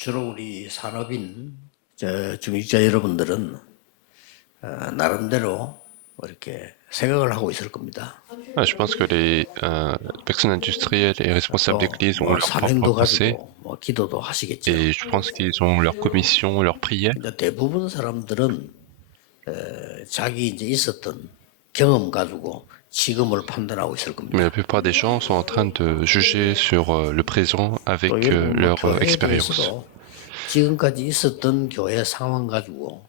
주로 우리 산업인 중직자 여러분들은 나름대로 이렇게 생각을 하고 있을 겁니다. Je pense que les personnes industrielles et responsables d'église ont 뭐 leur propre 사명도 pensée 가지고 뭐 기도도 하시겠죠. et je pense qu'ils ont leur commission, leur prière. 근데 대부분 사람들은 자기 이제 있었던 경험 가지고 지금을 판단하고 있을 Mais 겁니다. la plupart des gens sont en train de juger sur le présent avec 또 여러분 뭐 leur 교회에 expérience. 대해서도 지금까지 있었던 교회 상황 가지고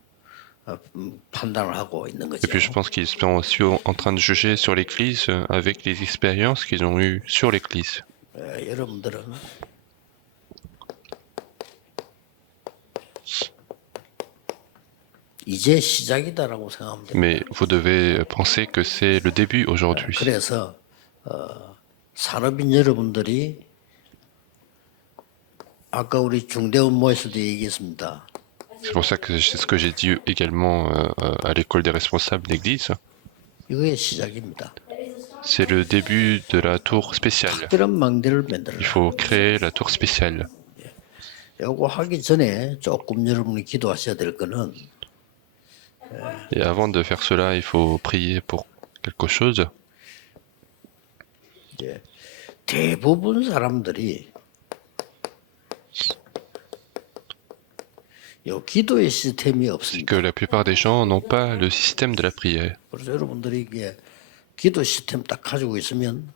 판단을 하고 있는 Et puis je 거죠. pense qu'ils sont aussi en train de juger sur l'église avec les expériences qu'ils ont eues sur l'église. 여러분들은 이제 시작이다라고 생각하면 됩니다. Mais vous devez penser que c'est le début aujourd'hui. 그래서 산업인 여러분들이 아까 우리 중대 업무에서도 얘기했습니다. C'est pour ça que c'est ce que j'ai dit également à l'école des responsables d'église. 이거의 시작입니다. C'est le début de la tour spéciale. 특별한 망대를 Il 만들어라. faut créer la tour spéciale. 요거 하기 전에 조금 여러분이 기도하셔야 될 거는 Et avant de faire cela, il faut prier pour quelque chose. 이제 대부분 사람들이 요 기도의 시스템이 C'est 없습니다. que la plupart des gens n'ont pas le système de la prière. 그래서 여러분들이 이게 기도 시스템 딱 가지고 있으면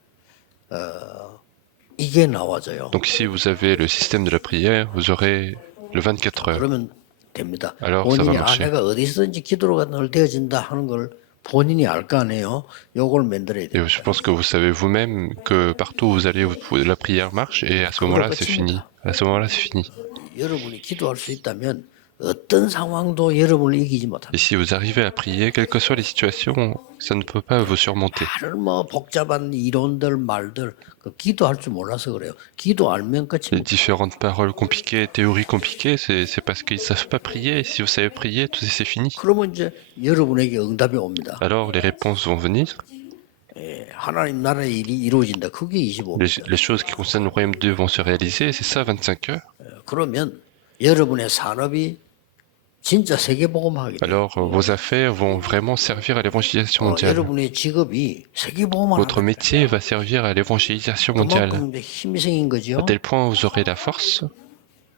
이게 나와져요. Donc si vous avez le système de la prière, vous aurez le 24 heures. 그러면 됩니다. Alors, ça va 본인이 marcher. 내가 어디서든지 기도로가 늘 되어진다 하는 걸 본인이 알 거 아니에요. 요걸 만들어야 Et 돼요. je pense que vous savez vous-même que partout où vous allez, la prière marche et à ce moment-là, c'est fini. À ce moment-là, c'est fini. 여러분이 기도할 수 있다면 어떤 상황도 여러분을 이기지 못합니다. Et si vous arrivez à prier, quelles que soient les situations, ça ne peut pas vous surmonter. 다른 뭐 복잡한 이론들 말들 그 기도할 줄 몰라서 그래요. 기도 알면 Les 끝입니다. différentes paroles compliquées, théories compliquées, c'est parce qu'ils ne savent pas prier. Et si vous savez prier, tout c'est fini. 그러면 이제 여러분에게 응답이 옵니다. Alors les réponses vont venir. 하나님 나라의 일이 이루어진다. 그게 25입니다. Les choses qui concernent le royaume de Dieu vont se réaliser. C'est ça, 25 heures. 그러면 여러분의 산업이 진짜 세계복음하게 돼요. Alors vos affaires vont vraiment servir à l'évangélisation mondiale. 여러분의 직업이 세계복음을 Votre 하게 돼요. métier va servir à l'évangélisation mondiale. 그만큼 이제 힘이 생긴 거죠. À tel point vous aurez la force.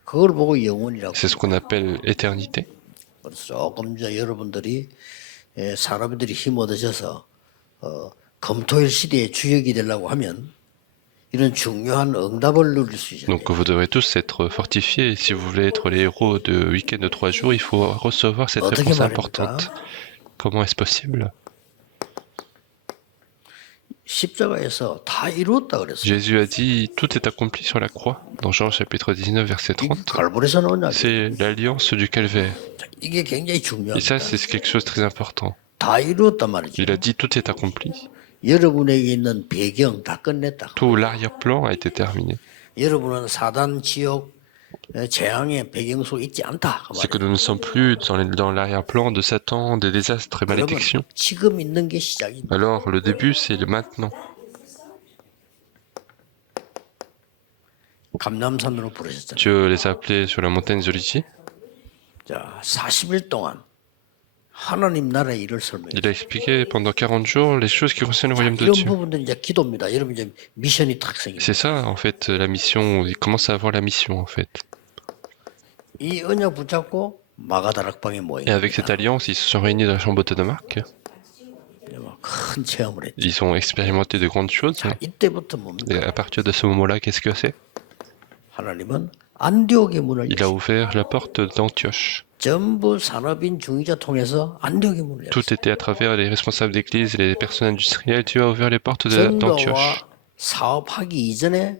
그걸 보고 영혼이라고. C'est ce qu'on appelle éternité. 그래서 조금 이제 여러분들이 사람들이 힘 얻으셔서 검토일 시대의 주역이 되려고 하면 이런 중요한 응답을 누릴 수 있어요. Donc vous devrez tous être fortifiés. Et si vous voulez être les héros de week-end de 3 jours, il faut recevoir cette 어떻게 réponse 말입니까? importante. Comment est-ce possible? 십자가에서 다 이루었다 그랬어요. Jésus a dit, tout est accompli sur la croix, dans Jean chapitre 19, verset 30. 갈보리산 언약이 C'est l'alliance du calvaire. 이게 굉장히 Et 중요합니다. ça, c'est quelque chose de très important. 다 이루었단 말이죠. Il a dit, tout est accompli. 여러분에게 있는 배경 다 끝냈다. Tout l'arrière-plan a été terminé. 여러분은 사단 지옥 재앙의 배경 속에 있지 않다. 그 C'est que 말이에요. nous ne sommes plus dans l'arrière-plan de Satan, des désastres et 그러면 malédictions. 지금 있는 게 시작입니다. Alors, le début, c'est le maintenant. 감남산으로 부르셨잖아요. Dieu les a appelés sur la montagne des Oliviers. 자, 40일 동안 하나님 나라의 일을 설명해요. Il a expliqué pendant 40 jours les choses qui concernent le royaume de 이런 Dieu. 부분들 이제 기도입니다. 여러분 이제 미션이 탁 생깁니다. C'est ça, en fait, la mission. Il commence à avoir la mission, en fait. 이 언약 붙잡고 마가다락방에 Et 모인 avec cette alliance, ils se sont réunis dans la chambre de Marc. 큰 체험을 했죠. Ils ont expérimenté de grandes choses. 이때부터 Et 뭡니까? à partir de ce moment-là, qu'est-ce que c'est? 하나님은 안디옥의 문을 Il a 여시 ouvert la porte d'Antioche. 전부 산업인 중위자 통해서 안디옥의 문을 Tout 열었어요. était à travers les responsables d'église et les personnes industrielles. Dieu a ouvert les portes d'Antioche. 전도와 사업하기 이전에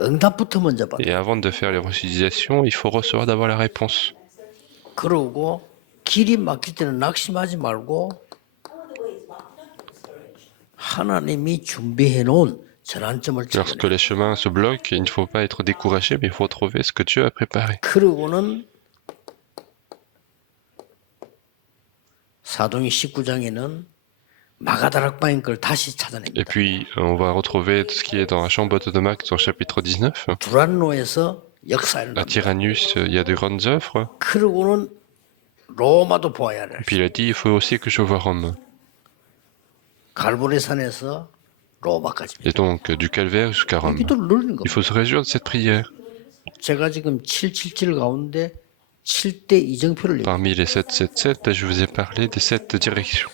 응답부터 먼저 받아. Et avant de faire l'évangélisation, il faut recevoir d'abord la réponse. 그러고 길이 막힐 때는 낙심하지 말고 하나님이 준비해 놓은 전환점을 Lorsque 찾아내. les chemins se bloquent, il ne faut pas être découragé, mais il faut trouver ce que Dieu a préparé. 그러고는 사도행 19장에는 마가다락방인 걸 다시 Et 찾아냅니다. puis, on va retrouver ce qui est dans la chambre de Marc, dans le chapitre 19. 두란노에서 역사를 À 납니다. Tyrannus, il y a de grandes œuvres. 그러고는 로마도 보아야 할. Puis il a dit, il faut aussi que je voie Rome. 갈보리산에서 로마까지. Et donc, du calvaire jusqu'à 이 Rome. 기도를 누리는 Il 겁니다. faut se réjouir de cette prière. 제가 지금 777 가운데 7대 이정표를 얘기해요. Parmi les 777, je vous ai parlé des 7 directions.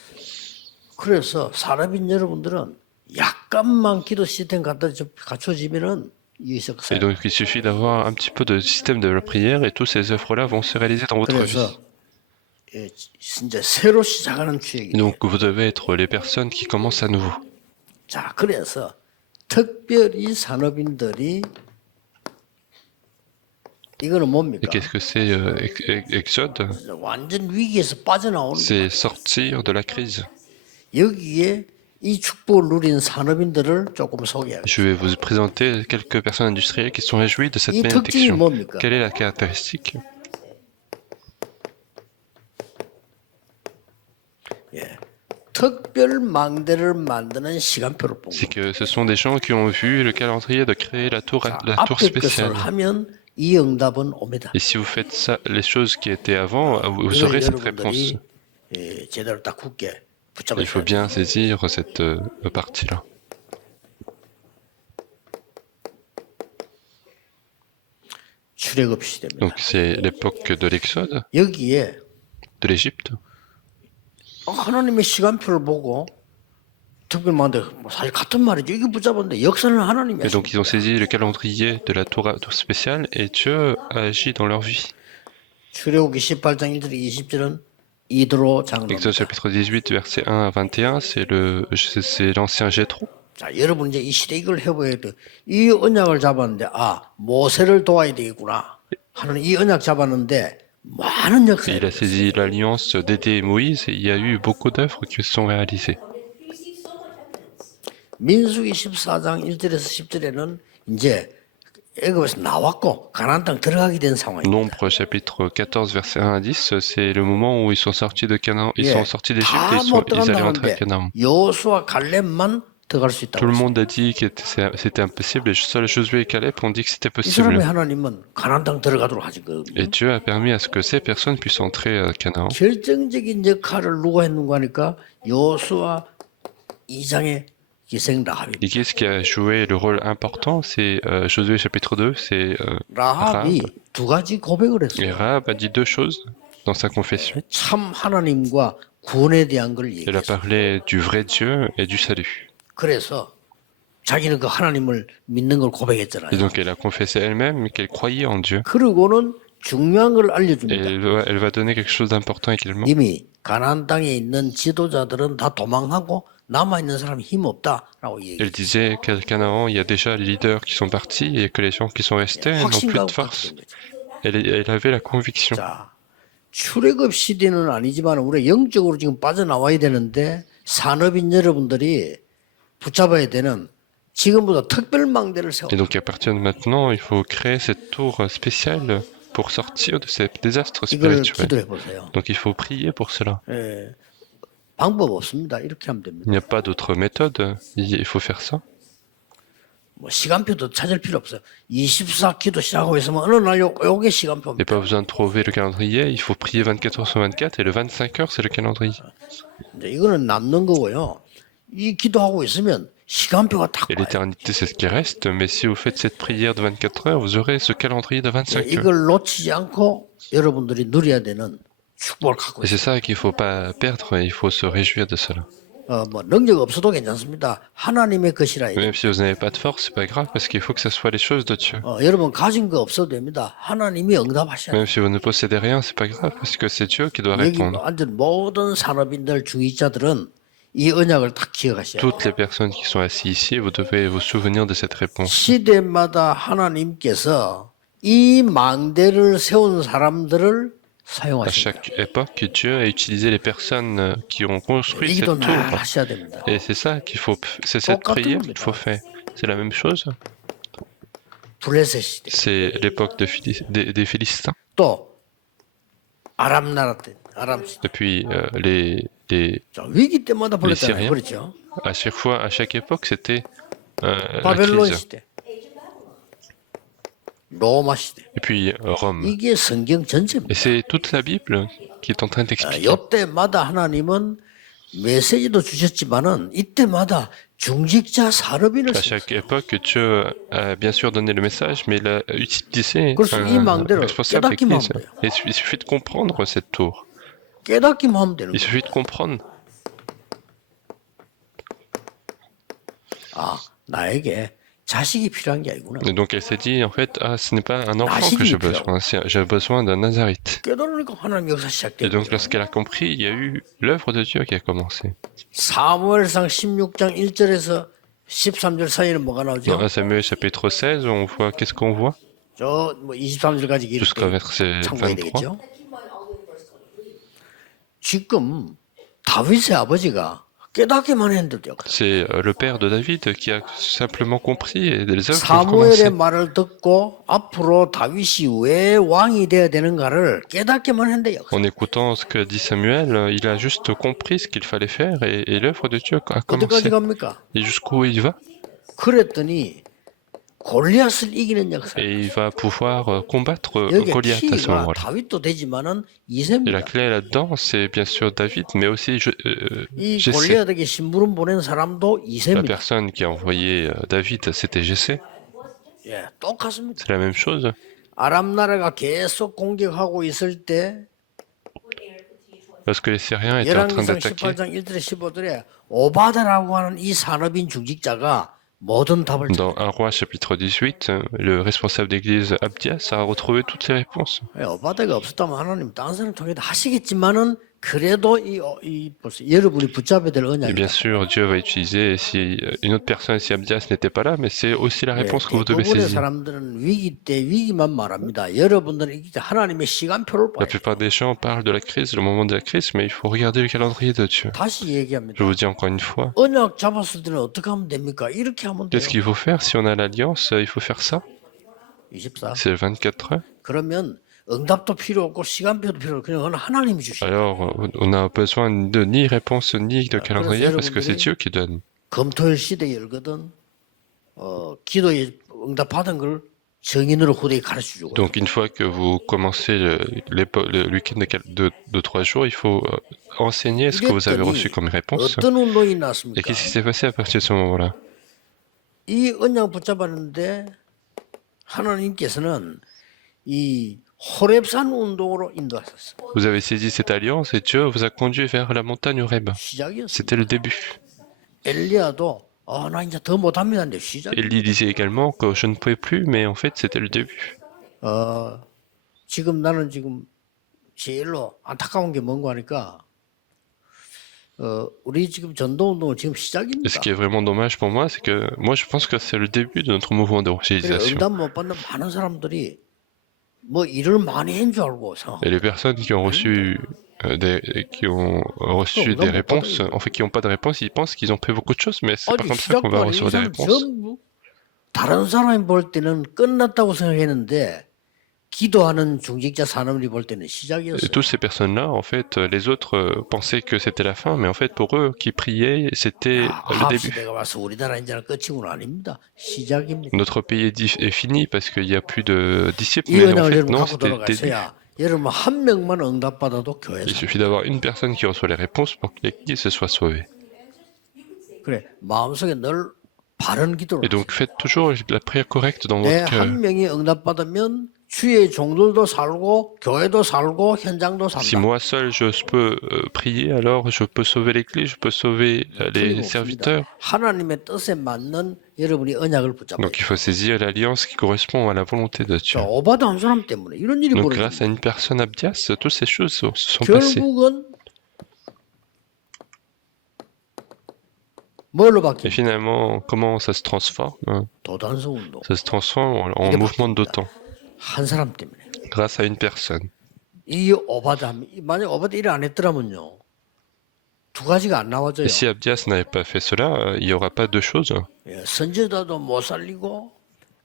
그래서 사람인 여러분들은 약간만 기도 시스템 갖춰지면은 이 역사. Et donc, il suffit d'avoir un petit peu de système de la prière et toutes ces œuvres-là vont se réaliser dans votre vie. 그래서 예, 이제 새로 시작하는 주역이. Donc, vous devez être les personnes qui commencent à nouveau. 자, 그래서 특별히 산업인들이 이거는 Et 뭡니까? qu'est-ce que c'est Exode? 완전 위기에서 빠져나오는 C'est sortir de la crise. 여기에 이 축복을 누린 산업인들을 조금 소개해요. Je vais vous présenter quelques personnes industrielles qui sont réjouies de cette 이 특징이 bénédiction. 뭡니까? Quelle est la caractéristique? 예. 특별 망대를 만드는 시간표를 본 C'est 거예요. que ce sont des gens qui ont vu le calendrier de créer la tour 앞에 것을 spéciale. 하면 이 응답은 옵니다. Et si vous faites ça, les choses qui étaient avant, vous 이걸 aurez cette réponse. 여러분들이 예, 제대로 딱 굳게 붙잡아야 Il faut bien saisir cette partie-là. 출애굽 시대입니다. Donc c'est l'époque de l'Exode, 여기에 de l'Égypte. 하나님의 시간표를 보고 특별 망대 뭐 사실 같은 말이죠. 이게 붙잡았는데 역사는 하나님이 Et donc 하십니다. ils ont saisi le calendrier de la tour spéciale et Dieu a agi dans leur vie. 출애굽기 18장 1절 20절은 이드로 장로입니다. Exode chapitre 18, verset 1 à 21, c'est l'ancien Jéthro. 자, 여러분 이제 이 시대 이걸 해봐야 돼. 이 언약을 잡았는데 모세를 도와야 되겠구나 하는 이 언약 잡았는데 많은 Et 역사가 il a saisi l'alliance d'aider Moïse et il y a eu beaucoup d'œuvres qui se sont réalisées. 민수기 14장 1절에서 10절에는 이제 애굽에서 나왔고 가나안 땅 들어가게 된 상황입니다. Nombre chapitre 14, verset 1 à 10, c'est le moment où ils sont sortis de Canaan, ils 예, sont sortis d'Égypte et 다 못 ils allaient entrer à 들어간다는데 Canaan. 여호수아 갈렙만 들어갈 수 Tout 있다고 le 했어요. monde a dit que c'était impossible et seul Josué et Caleb ont dit que c'était 이 사람이 possible. 하나님은 가나안 땅 들어가도록 하신 거거든요. Et Dieu a permis à ce que ces personnes puissent entrer à Canaan. 결정적인 역할을 누가 했는가 하니까 여호수아 2장의 기생 라합입니다. Et qu'est-ce qui a joué le rôle important? C'est Josué chapitre 2, c'est 라합이 두 가지 고백을 et 했어요. Rahab a dit deux choses dans sa confession. 참 하나님과 구원에 대한 걸 Elle a 얘기했어요. parlé du vrai Dieu et du salut. 그래서 자기는 그 하나님을 믿는 걸 Et 고백했잖아요. donc elle a confessé elle-même qu'elle croyait en Dieu. 그리고는 중요한 걸 Et 알려줍니다. elle va donner quelque chose d'important également. 이미 가나안 땅에 있는 지도자들은 다 도망하고 남아있는 사람이 힘없다라고 얘기해요. Elle disait qu'à Canaan, il y a déjà les leaders qui sont partis et que les gens qui sont restés n'ont plus 확신과 de force. 같은 거죠. Elle avait la conviction. 자, 출애굽 시대는 아니지만 우리 영적으로 지금 빠져나와야 되는데 산업인 여러분들이 붙잡아야 되는 지금보다 특별 망대를 세워. Et donc à partir de maintenant, il faut créer cette tour spéciale pour sortir de ces désastres 이걸 spirituels. 기도해 보세요. Donc il faut prier pour cela. 예, 방법 없습니다. 이렇게 하면 됩니다. Il n'y a pas d'autre méthode, il faut faire ça. 뭐 시간표도 찾을 필요 없어요. 24 기도 시작하고 있으면 어느 날 요게 Il n'y a 시간표입니다. pas besoin de trouver le calendrier, il faut prier 24 heures sur 24 et le 25 heures c'est le calendrier. 이제 이거는 남는 거고요. 이 기도하고 있으면 시간표가 딱 Et 와요. l'éternité c'est ce qui reste, mais si vous faites cette prière de 24 heures, vous aurez ce calendrier de 25 heures. 이걸 놓치지 않고 여러분들이 누려야 되는 축복을 갖고 Et c'est 있어요. ça qu'il ne faut pas perdre, il faut se réjouir de cela. 뭐 능력 없어도 괜찮습니다. 하나님의 것이라 해요. Même si vous n'avez pas de force, c'est pas grave parce qu'il faut que ce soit les choses de Dieu. 여러분 가진 거 없어도 됩니다. 하나님이 응답하셔야 돼요. Même si vous ne possédez rien, c'est pas grave parce que c'est Dieu qui doit 여기 répondre. 앉은 모든 산업인들 중위자들은 이 언약을 딱 기억하셔야 돼요. Toutes les personnes qui sont assises ici, vous devez vous souvenir de cette réponse. 시대마다 하나님께서 이 망대를 세운 사람들을 À 사용하십니다. chaque époque, Dieu a utilisé les personnes qui ont construit 이 기도 cette 늘 tour. 하셔야 됩니다. Et c'est ça qu'il faut, c'est cette prière qu'il faut faire. C'est la même chose. 블레셋 시대 C'est l'époque des Philistins. 또 아람 나라 때 아람 시대 Depuis 자, 위기 때마다 불렀잖아요. 시리ens. 그렇죠? à chaque fois, à chaque époque, c'était la 바벨론 crise. 시대 로마 시대. et puis Rome. 이게 성경 Et 전체입니다. c'est toute la Bible qui est en train d'expliquer. 이때마다 하나님은 메시지도 주셨지만은 이때마다 중직자 산업인을 À chaque époque, Dieu a bien sûr donné le message, mais il a utilisé 그래서 이 un 망대를 responsable 깨닫기만 d'église. 하면 돼요. Et il suffit de comprendre cette tour. 깨닫기만 하면 되는 Il 거예요. suffit de comprendre. 아, 나에게 자식이 필요한 게 아니구나. Et donc elle s'est dit, en fait, ah, ce n'est pas un enfant que j'ai besoin, j'ai besoin d'un Nazarite. 깨달으니까 하나님 역사 Et donc 시작됐죠. lorsqu'elle a compris, il y a eu l'œuvre de Dieu qui a commencé. 사무엘상 16장 1절에서 13절 사이에는 뭐가 Dans 나오죠? 1 Samuel chapitre 16, on voit, qu'est-ce qu'on voit? 저 뭐 23절까지 Jusqu'au 이렇게 verset 참고해야 23. 되겠죠? 지금 다윗의 아버지가 깨닫기만 했는데요. C'est le père de David qui a simplement compris et les œuvres ont 사무엘의 commencé. 말을 듣고 앞으로 다윗이 왜 왕이 돼야 되는가를 깨닫기만 했는데요. En écoutant ce que dit Samuel, il a juste compris ce qu'il fallait faire et l'œuvre de Dieu a 어디까지 commencé. 갑니까? Et jusqu'où il va? 그랬더니 골리앗을 이기는 역사. Et il va pouvoir combattre 여기 Goliath à ce 키가 moment-là. 다윗도 되지만은 Et la 이세입니다. clé là-dedans, c'est bien sûr David, mais aussi 이 Jessé. 골리앗에게 심부름 보낸 사람도 La 이세입니다. personne qui a envoyé David, c'était Jessé. 예, 똑같습니다. C'est la même chose. 아람 나라가 계속 공격하고 있을 때 Lorsque les Syriens étaient en train 열왕기상 d'attaquer, 18장 1절에 15절에 오바다라고 하는 이 산업인 중직자가 모든 답을 dans 1 roi chapitre 18, le responsable d'église Abdias a retrouvé toutes les réponses. 오바다가 없었다면 하나님 다른 사람 통해 하시겠지만은 그래도 벌써 여러분이 붙잡아야 될 Et 언약이다. bien sûr, Dieu va utiliser si une autre personne, si Abdias n'était pas là, mais c'est aussi la réponse que vous devez 대부분의 saisir. 사람들은 위기 때 위기만 말합니다. 여러분들은 이때 하나님의 시간표를 La 봐야 돼요. plupart des gens parlent de la crise, le moment de la crise, mais il faut regarder le calendrier de Dieu. 다시 Je 얘기합니다. vous dis encore une fois, 언약 잡았을 때는 어떻게 하면 됩니까? 이렇게 하면 돼요. qu'est-ce qu'il faut faire si on a l'alliance? Il faut faire ça. 24. C'est 24 heures. 그러면 응답도 필요 없고 시간표도 필요 없고 그냥 하나님이 주시죠. Alors, on n'a besoin de ni réponse ni de calendrier parce que c'est Dieu qui donne. 검토일 시대에 열거든 기도에 응답받은 걸 정인으로 후대에 가르쳐 주고. Donc, une fois que vous commencez le week-end de 3 jours, il faut enseigner ce que vous avez reçu comme réponse. 어떤 운동이 Et 났습니까? qu'est-ce qui s'est passé à partir de ce moment-là? 이 언약 붙잡았는데 하나님께서는 이 호렙산 운동으로 인도하셨어요. Vous avez saisi cette alliance et Dieu vous a conduit vers la montagne Horeb. 시작이었어요. C'était le début. 엘리야도 나 이제 더 못합니다. 근데 시작. Élie disait également que je ne pouvais plus, mais en fait, c'était le début. 지금 나는 지금 제일로 안타까운 게 뭔가 하니까 우리 지금 전도 운동은 지금 Et 시작입니다. ce qui est vraiment dommage pour moi, c'est que moi, je pense que c'est le début de notre mouvement 그래, d'évangélisation. 응답 못 받는 많은 사람들이 뭐 일을 많이 한 줄 알고 생각. Et les personnes qui ont reçu des réponses, en fait, qui n'ont pas de réponse, ils pensent qu'ils ont fait beaucoup de choses, mais c'est pas 아니 comme ça qu'on 시작도 va 안 해. 이 recevoir des 사람 réponses. 전부 다른 사람이 볼 때는 끝났다고 생각했는데 기도하는 중직자 사람들이 볼 때는 Et 시작이었어요. toutes ces personnes-là, en fait, les autres pensaient que c'était la fin, mais en fait, pour eux qui priaient, c'était le 아합 début. 시대가 와서 우리나라 이제는 끝이고는 아닙니다. 시작입니다. Notre pays est fini parce qu'il n'y a plus de disciples, 이 mais en 은혜를 fait, 여러분 non, 갖고 c'était le début. 돌아가셔야 여러분 한 명만 응답받아도 교회 Il 사. suffit d'avoir une personne qui reçoit les réponses pour que l'Église se soit sauvée. 그래 마음속에 늘 바른 기도를. Et donc, faites toujours la prière correcte dans 내 votre cœur. 한 명이 응답받으면 주의 종들도 살고 교회도 살고 현장도 Si 산다. moi seul je peux prier, alors je peux sauver l'Église, je peux sauver les 틀림없습니다. serviteurs. 하나님의 뜻에 맞는 여러분이 언약을 붙잡아야 Donc il 돼요. faut saisir l'alliance qui correspond à la volonté de Dieu. 자, 오바다 한 사람 때문에 이런 일이 Donc grâce 벌어집니다. à une personne Abdias, toutes ces choses se sont passées. 결국은 뭘로 Et 바뀌어? finalement, comment ça se transforme? 도단성 운동. Ça se transforme en mouvement d'OTAN, 한 사람 때문에. grâce à une personne. 이 오바다 만약 오바다 일을 안 했더라면요. 두 가지가 안 나와져요. Et si Abdias n'avait pas fait cela, il n'y aura pas deux choses. 예, 선지자도 못 살리고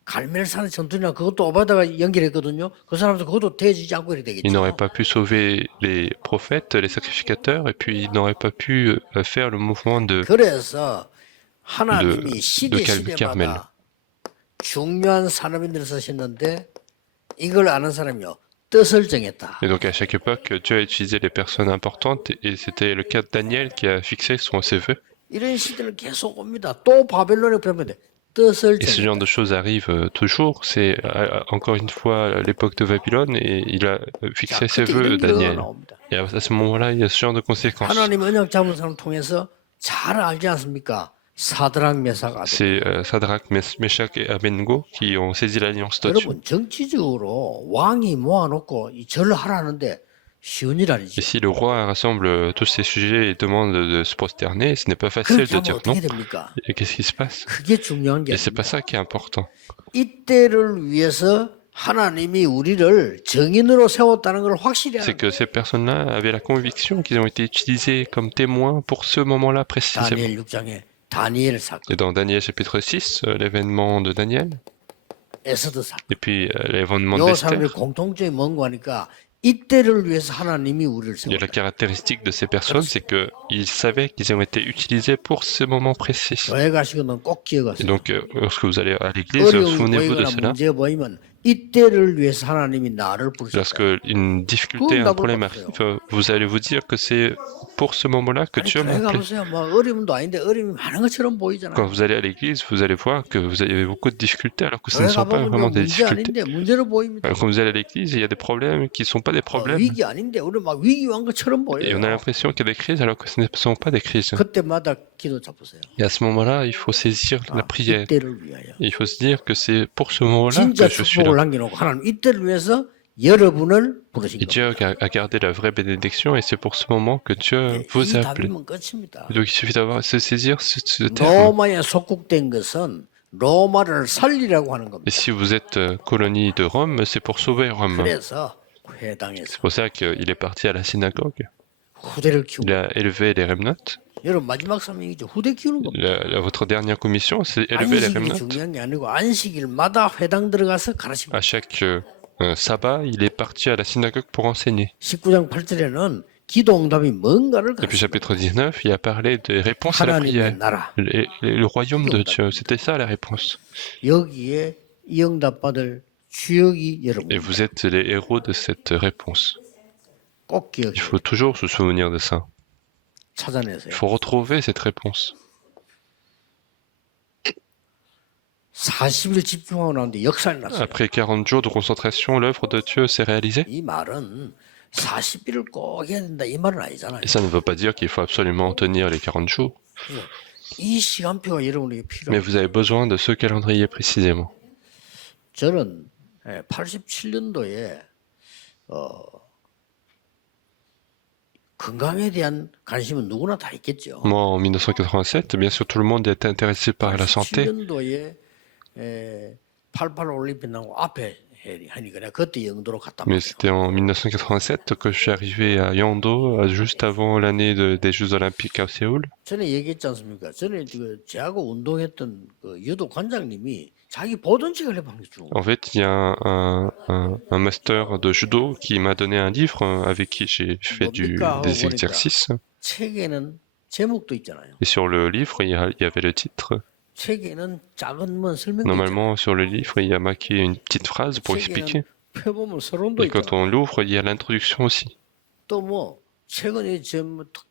갈멜산의 전투나 그것도 오바다가 연결했거든요. 그 사람도 그것도 되어지지 않고 이렇게 Il n'aurait 되겠죠. pas pu sauver les prophètes, les sacrificateurs, et puis il n'aurait pas pu faire le mouvement de... 그래서 de 하나님이 시대 Carmel. 시대마다 중요한 사람인들을 쓰셨는데 이걸 아는 사람이요. 뜻을 정했다. Et donc à chaque époque, Dieu a utilisé les personnes importantes et c'était le cas de Daniel qui a fixé ses vœux. 이런 시대를 계속 옵니다. 또 바벨론에 보면 뜻을 Et ce genre 정했다. de choses arrive toujours. C'est encore une fois l'époque de Babylone et il a 자, fixé ses 그때 vœux, 이런 게 Daniel. 나옵니다. Et à ce moment-là, il y a ce genre de conséquences. 하나님 언약 잡은 사람 통해서 잘 알지 않습니까? 사드락 메삭 아벤. C'est Sadrach, Meshach et Abednego qui ont saisi l'alliance de Dieu. 여러분 정치적으로 왕이 모아놓고 이 절을 하라는데 쉬운 일 아니지. Et si le roi rassemble tous ces sujets et demande de se prosterner, ce n'est pas facile 그렇게 de 하면 dire non. 어떻게 됩니까? Et qu'est-ce qui se passe? 그게 중요한 게 Et c'est 아닙니다. pas ça qui est important. 이때를 위해서 하나님이 우리를 정인으로 세웠다는 걸 확실히 C'est 하는 que ces personnes-là avaient la conviction qu'ils ont été utilisés comme témoins pour ce moment-là précisément. 다니엘 6장에 다니엘 사건, Et dans Daniel chapitre 6, l'événement de Daniel, 에스더 사건. et puis l'événement 요 d'Esther, 사람들의 공통점이 뭔가 하니까 이때를 위해서 하나님이 우리를 il y a la 세웠다. caractéristique de ces personnes, c'est qu'ils savaient qu'ils ont été utilisés pour ce moment précis. 교회 가시고는 꼭 Et 기억하세요. donc, lorsque vous allez à l'église, 어려움이 souvenez-vous de 보이거나 cela. 문제 보이면 이때를 위해서 하나님이 나를 부르셨다. Lorsque une difficulté, un problème arrive, vous allez vous dire que c'est pour ce moment-là que 아니, Dieu m'a 교회 appelé. 가보세요. 뭐 어려움도 아닌데 어려움이 많은 것처럼 보이잖아요. Quand vous allez à l'église, vous allez voir que vous avez beaucoup de difficultés alors que ce ne 교회 sont pas vraiment 가보면 des 문제 difficultés. 아닌데 문제로 보입니다. Quand vous allez à l'église, il y a des problèmes qui ne sont pas des problèmes. 위기 아닌데 우리 막 위기 온 것처럼 Et on a 보여요. l'impression qu'il y a des crises alors que ce ne sont pas des crises. 그때마다 기도 잡으세요. Et à ce moment-là, il faut saisir la prière. 이때를 위하여. Il faut se dire que c'est pour ce moment-là 진짜 que je suis là. 축복을 남겨놓고 하나님 이때를 위해서 여러분을 부르신 Et 겁니다. Dieu a gardé la vraie bénédiction et c'est pour ce moment que Dieu vous 이 a appelé. 답이면 끝입니다. Et donc il suffit d'avoir se saisir ce terme. 로마에 속국된 것은 로마를 살리라고 하는 Et 겁니다. si vous êtes colonie de Rome, c'est pour sauver Rome. 그래서 회당에서 C'est pour ça qu'il est parti à la synagogue. 후대를 키우고 Il a élevé les remnotes. 여러분 마지막 사명이죠. 후대 키우는 겁니다. Votre dernière commission, c'est élever les 안식일이 remnotes. 중요한 게 아니고 안식일마다 회당 들어가서 가르치고 À chaque sabbat, il est parti à la synagogue pour enseigner. 19장 8절에는 기도 응답이 뭔가를 Et puis 가르칩니다. chapitre 19, il a parlé des réponses à la 하나님의 prière. 나라. Le royaume de Dieu, c'était ça la réponse. 여기에 이 응답 받을 주역이 Et 여러분. vous êtes les héros de cette réponse. 꼭 Il 기억해요. faut toujours se souvenir de ça. 찾아내세요. Il faut retrouver cette réponse. 40일 집중하고 나는데 역사를 났어요. Après 40 jours de concentration, l'œuvre de Dieu s'est réalisée. 이 말은 40일을 꼭 해야 된다 이 말은 아니잖아요. Et ça ne veut pas dire qu'il faut absolument tenir les 40 jours. 이 시간표가 여러분에게 Mais 필요해요. vous avez besoin de ce calendrier précisément. 저는 87년도에 건강에 대한 관심은 누구나 다 있겠죠. Moi, en 1987, bien sûr, tout le monde est intéressé par la santé. 87년도에 88 올림픽 나고 앞에 하니까 내가 그때 영도로 갔다 Mais 왔어요. c'était en 1987 que je suis arrivé à Yando, juste avant l'année des Jeux Olympiques à Séoul. 전에 얘기했지 않습니까? 전에 그 제하고 운동했던 그 유도 관장님이 자기 보던 책을 내방 주고 En fait, il y a un master de judo qui m'a donné un livre avec qui j'ai fait des exercices. 책에는 제목도 있잖아요. Et sur le livre, il y avait le titre. 책에는 작은 문 설명도 있잖아요. Normalement, sur le livre, il y a marqué une petite phrase pour expliquer. 펴보면 서론도 Et quand 있잖아요. on l'ouvre, il y a l'introduction aussi. 또 뭐 최근에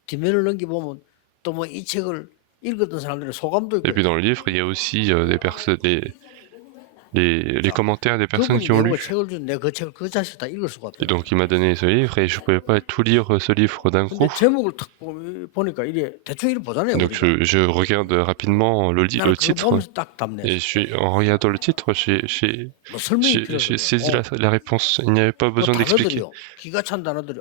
뒷면을 넘겨보면 또 뭐 이 책을 읽었던 사람들의 소감도 Et 있고 puis dans le livre, il y a aussi les commentaires des personnes 그분이 qui ont 내가 lu. 책을 준 내가 그 책을 그 자식 다 읽을 수가 Et 없어요. donc il m'a donné ce livre et je pouvais pas tout lire ce livre d'un 근데 coup. 제목을 딱 보니까 이래 대충 이래 보잖아요. Donc je regarde rapidement le 나는 그거 titre 보면서 딱 답네. et en regardant le titre, 뭐 설명이 필요 j'ai 없어요. saisi la réponse. Il n'y avait pas besoin d'expliquer. 단어들이요. 기가 찬 단어들이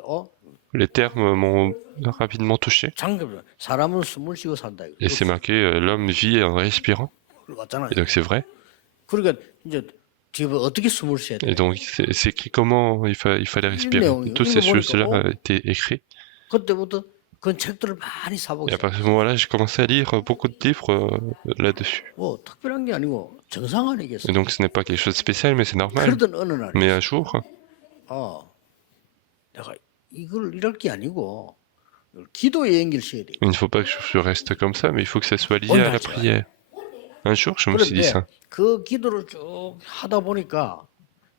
Les termes m'ont rapidement touché. 장ገብ이 사람은 숨을 쉬고 산다. Et c'est marqué l'homme vit en respirant. 그거 맞잖아요. Et donc c'est vrai. 그러니까 이제 뒤에 어떻게 숨을 쉬어야 돼? Et donc c'est écrit comment il fallait respirer. Et toutes ces choses-là étaient écrites. 그때부터 그 책들을 많이 Et 사보고 à partir de ce moment-là, j'ai commencé à lire beaucoup de livres là-dessus. 뭐 특별한 게 아니고 정상 아니겠어. Et donc ce n'est pas quelque chose de spécial, mais c'est normal. 그러던 어느 날 Mais un jour, 내가 이걸 이럴 게 아니고 기도에 연결시켜야 돼. il ne faut pas que je reste comme ça, mais il faut que ça soit lié à la prière. Un jour, je me suis dit 그런데 ça. 그 기도를 쭉 하다 보니까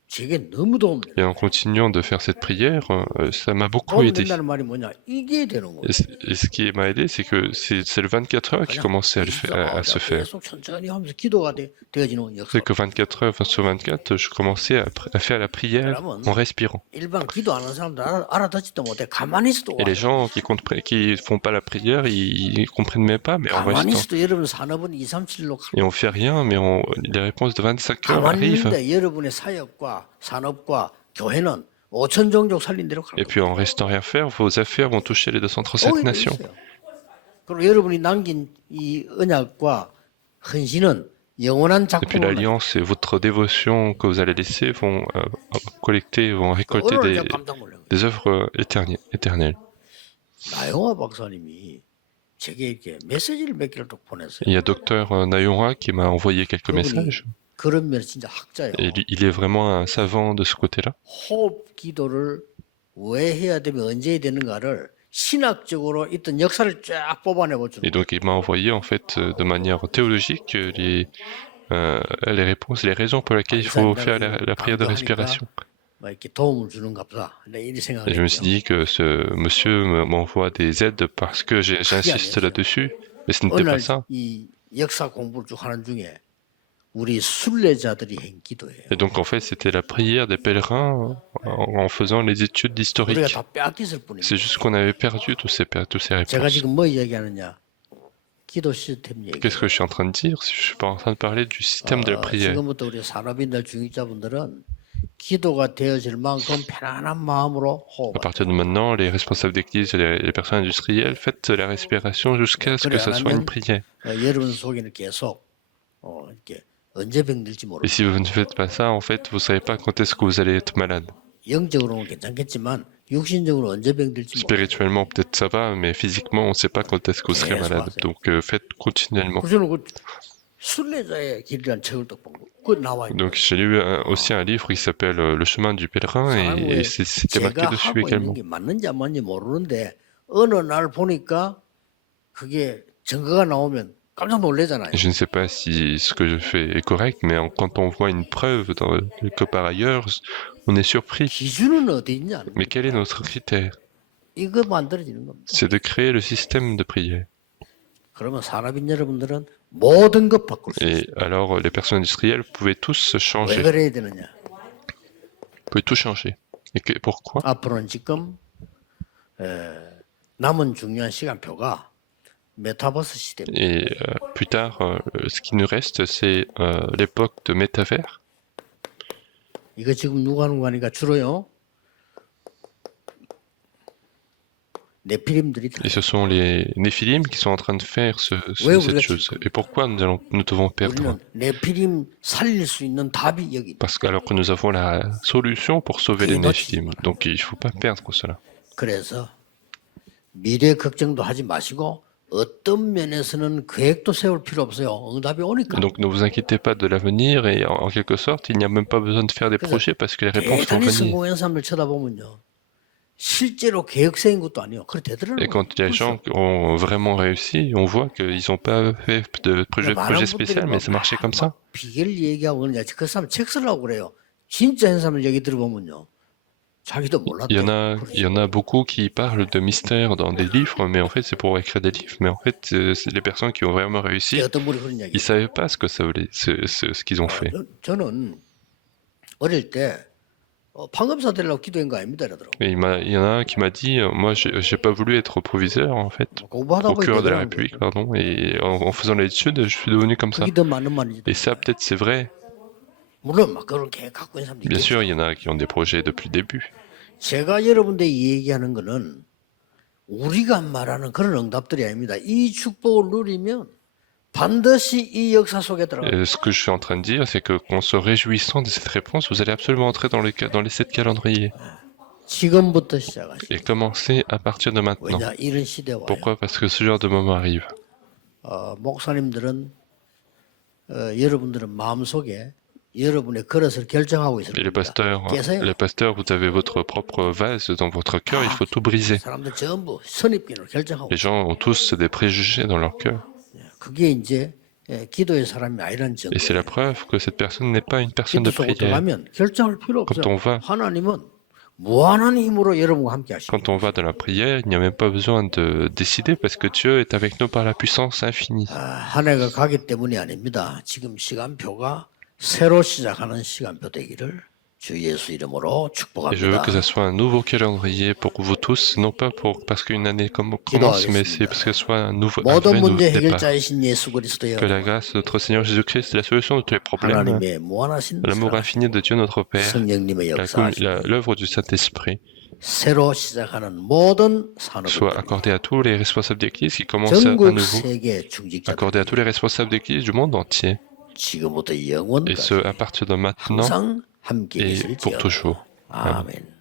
제게 너무 도움돼요. Et en continuant de faire cette prière, ça m'a beaucoup 도움이 aidé. 된다는 말이 뭐냐? 이게 되는 Et, 거예요. et ce qui m'a aidé, c'est que c'est le 24 heures qui 그냥 commençait à se 내가 faire. 계속 천천히 하면서 기도가 되어지는 역사. C'est que 24 heures sur 24, je commençais à faire la prière en respirant. 일반 기도하는 사람들 알아듣지도 못해. 가만히 있어도 Et les 와요. gens qui font pas la prière, ils comprennent même pas, mais en 가만히 restant. 있어도 여러분 산업은 2, 3, 7로 Et on fait rien, mais les réponses de 25 heures 가만히 arrivent. 있는데 여러분의 사역과 산업과 교회는 5천 종족 살린 대로 갈 Et puis en 겁니다. restant rien faire, vos affaires vont toucher les 237 오히려 nations. 있어요. 그리고 여러분이 남긴 이 언약과 헌신은 영원한 Et puis 작품을 l'alliance et votre dévotion que vous allez laisser vont vont récolter 오늘 제가 깜짝 놀란 거예요. des œuvres éternelles. 나영화 박사님이 제게 이렇게 메시지를 몇 개를 또 보냈어요. Il y a Docteur Nayonra qui m'a envoyé quelques 그분이 messages. 그런 면 진짜 학자예요. Et il est vraiment un savant de ce côté-là. 호흡 기도를 왜 해야 되면 언제 해야 되는가를 신학적으로 있던 역사를 쫙 뽑아내고 주는 Et donc il m'a envoyé en fait de manière théologique les réponses, les raisons pour lesquelles il faut faire la prière de respiration. 막 이렇게 도움을 주는가 보다. 내가 이리 Et je me suis 생각했죠. dit que ce monsieur m'envoie des aides parce que j'insiste là-dessus, mais ce n'était 어느 pas ça. 날이 역사 공부를 쭉 하는 중에 우리 순례자들이 한 기도예요. Et donc en fait c'était la prière des pèlerins en faisant les études 우리가 d'historique. 다 빼앗겼을 C'est 뿐입니다. juste qu'on avait perdu tous ces 제가 réponses. 지금 뭐 얘기하느냐? 기도 시스템 얘기. Qu'est-ce que je suis en train de dire? Je suis pas en train de parler du système de la prière. 지금부터 우리 산업인들 중직자분들은 기도가 되어질 만큼 편안한 마음으로 À 호흡. partir de maintenant, les responsables d'église et les personnes industrielles, faites la respiration jusqu'à ce que ça soit une prière. 여러분 속에는 계속 이렇게 언제 병들지 Et 모르고 si vous ne faites pas ça, en fait, vous savez pas quand est-ce que vous allez être malade. 영적으로는 괜찮겠지만 육신적으로 언제 병들지 모르고 Spirituellement, peut-être ça va, mais physiquement, on ne sait pas quand est-ce que vous serez malade. Donc, faites continuellement. 그래서 그 순례자의 길이라는 책을 또 본 거. 그 나와 있는 Donc, j'ai lu aussi un livre qui s'appelle Le chemin du pèlerin et c'était marqué 제가 dessus 하고 있는 également. 게 맞는지 안 맞는지 모르는데 어느 날 보니까 그게 증거가 나오면 깜짝 놀래잖아요. Je ne sais pas si ce que je fais est correct, mais quand on voit une preuve que par ailleurs, on est surpris. 기준은 어디 있냐? Mais quel est notre critère? 이거 만들어지는 겁니다. C'est de créer le système de prière. 그러면 산업인 여러분들은 모든 것 바꿀 수 Et 있어요. alors, les personnes industrielles pouvaient tous 왜 changer, 그래야 되느냐? pouvaient tout changer. Et pourquoi? 앞으로는 지금 남은 중요한 시간표가 메타버스 시대입니다. Et plus tard, ce qui nous reste, c'est l'époque de métavers. 이거 지금 누가 하는 거 아니까 주로요. 네피림들이 Et ce sont les Néphilim qui sont en train de faire cette chose. Et pourquoi nous devons perdre? 우리는 네피림 살릴 수 있는 답이 여기 있다. Parce que alors que nous avons la solution pour sauver les Néphilim. Donc il ne faut pas perdre cela. 그래서 미래 걱정도 하지 마시고 어떤 면에서는 계획도 세울 필요 없어요. 응답이 오니까. Donc ne vous inquiétez pas de l'avenir et en quelque sorte, il n'y a même pas besoin de faire des projets parce que les réponses vont 대단히 venir. 성공한 사람들 쳐다보면요. 실제로 계획 세운 것도 아니에요. 그래 되더라고요. Et quand il y a des gens qui ont vraiment réussi, on voit qu'ils n'ont pas fait de projet spécial, mais ça marchait comme ça. 비결 얘기하고 그러냐. 그 사람 책 쓰려고 그래요. 진짜 한 사람 얘기 들어보면요. 자기도 몰랐대요. Il y en a beaucoup qui parlent de mystères dans des livres, mais en fait c'est pour écrire des livres. Mais en fait, c'est les personnes qui ont vraiment réussi, 어떤 분이 그런 얘기. ils savaient pas ce que ça voulait, ce qu'ils ont fait. 저는 어릴 때 판검사 되려고 기도한 거 아닙니다, 이러더라고. Et il y en a un qui m'a dit, moi j'ai pas voulu être proviseur en fait, 공부하다 보니까 procureur de la 되더라고요. République, pardon, et en faisant l'étude, je suis devenu comme ça. 그게 더 맞는 말이지. Et ça peut-être c'est vrai. 물론 막 그런 계획 갖고 있는 사람도 Bien 있겠죠. sûr, il y en a qui ont des projets depuis le début. 제가 여러분들 얘기하는 거는 우리가 말하는 그런 응답들이 아닙니다. 이 축복을 누리면 반드시 이 역사 속에 들어가. Et ce que je suis en train de dire, c'est que qu'en se réjouissant de cette réponse, vous allez absolument entrer dans les 7 calendriers 지금부터 시작하시죠. et commencer à partir de maintenant. 왜냐 이런 시대 와요. Pourquoi? Parce que ce genre de moment arrive. 목사님들은 여러분들은 마음속에 여러분의 그릇을 결정하고 Et 있습니다. les pasteurs, vous avez votre propre vase dans votre cœur, il faut tout briser. 사람들 전부 선입견을 결정하고 Les gens ont tous des préjugés dans leur cœur. 그게 이제 기도의 사람이 아니란 Et c'est la 증거예요. preuve que cette personne n'est pas une personne 기도 de 속으로 prière. 들어가면 결정할 필요 Quand 없어요. on va, 하나님은 무한한 힘으로 여러분과 함께 하십니다. quand on va dans la prière, il n'y a même pas besoin de décider parce que Dieu est avec nous par la puissance infinie. 한 해가 가기 때문이 아닙니다. 지금 시간표가 새로 시작하는 시간표 되기를 주 예수 이름으로 Et je veux que 축복합니다. ça soit un nouveau calendrier pour vous tous, non pas parce qu'une année commence, mais c'est parce que ce soit un 모든 vrai nouveau 문제 départ. 해결자이신 예수 그리스도의 Que la grâce de notre Seigneur Jésus-Christ est la solution de tous les problèmes, 하나님의 무한하신 l'amour 사랑, infini de Dieu notre Père, 성령님의 역사하심 l'œuvre du Saint-Esprit 새로 시작하는 모든 soit 산업들이 accordée à tous les responsables d'église qui commencent à 전국 nouveau, 세계 중직자들 accordée à tous les responsables d'église du monde entier, 지금부터 et 영원까지 ce à partir de maintenant 항상 함께 et pour 계실지어다. toujours. Amen. 아멘.